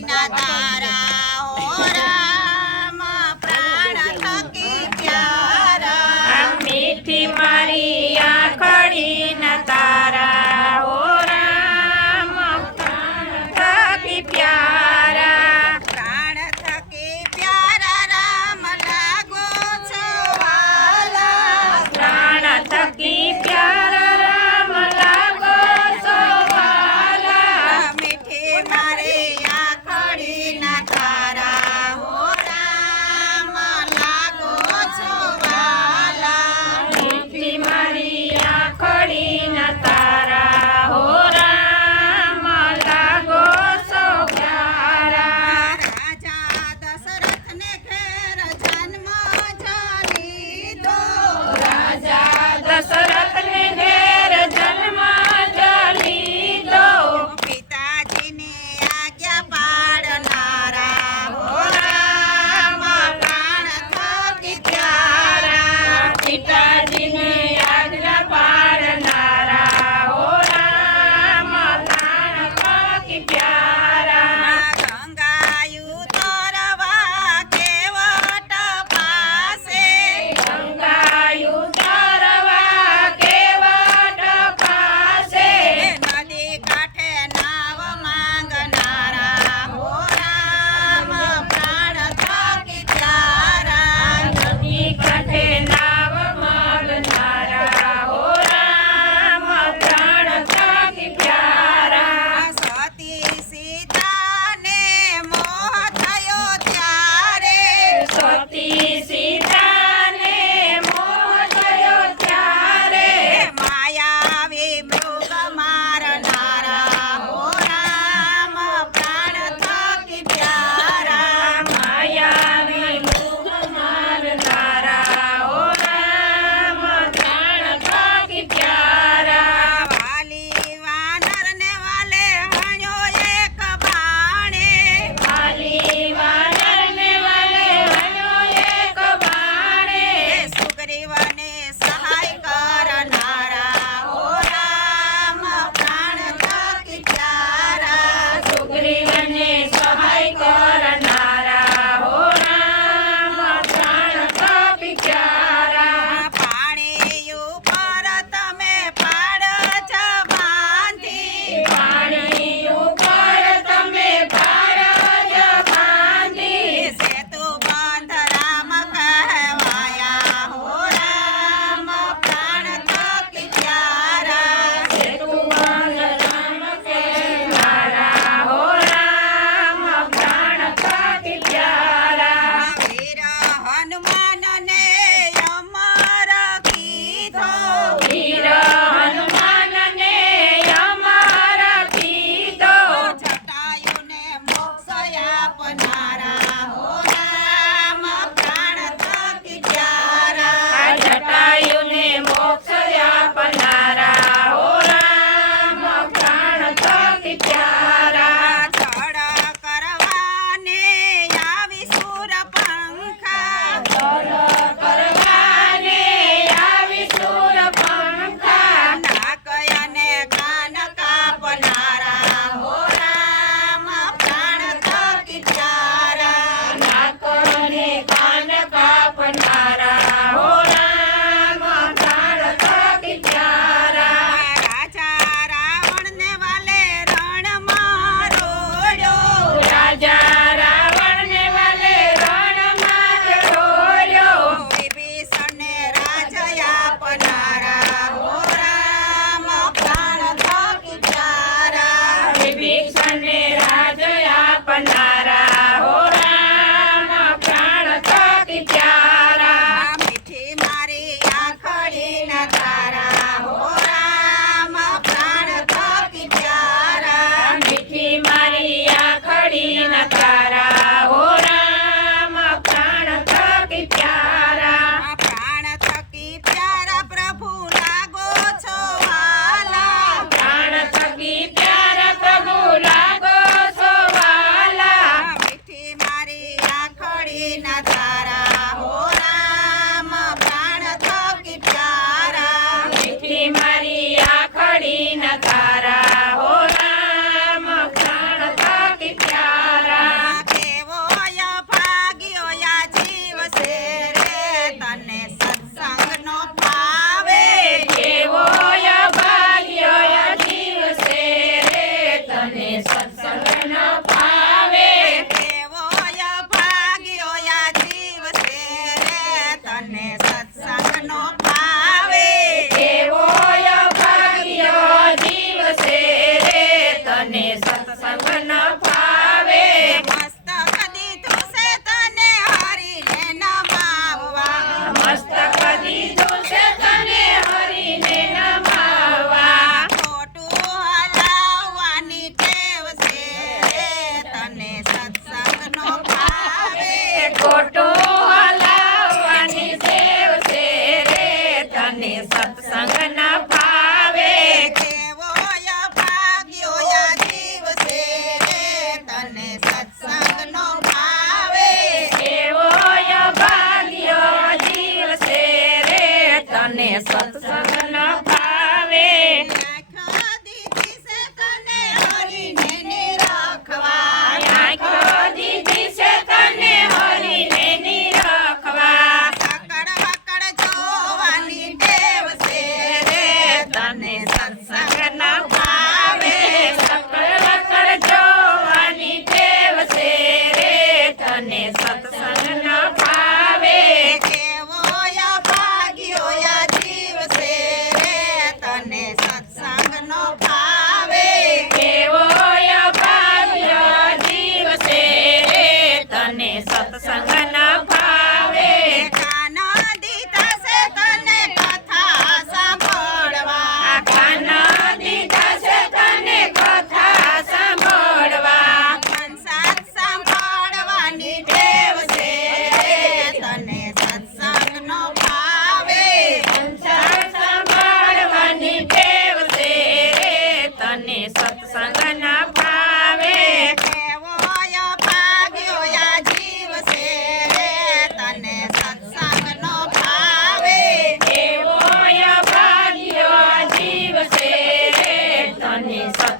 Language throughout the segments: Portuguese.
nadará.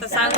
sasang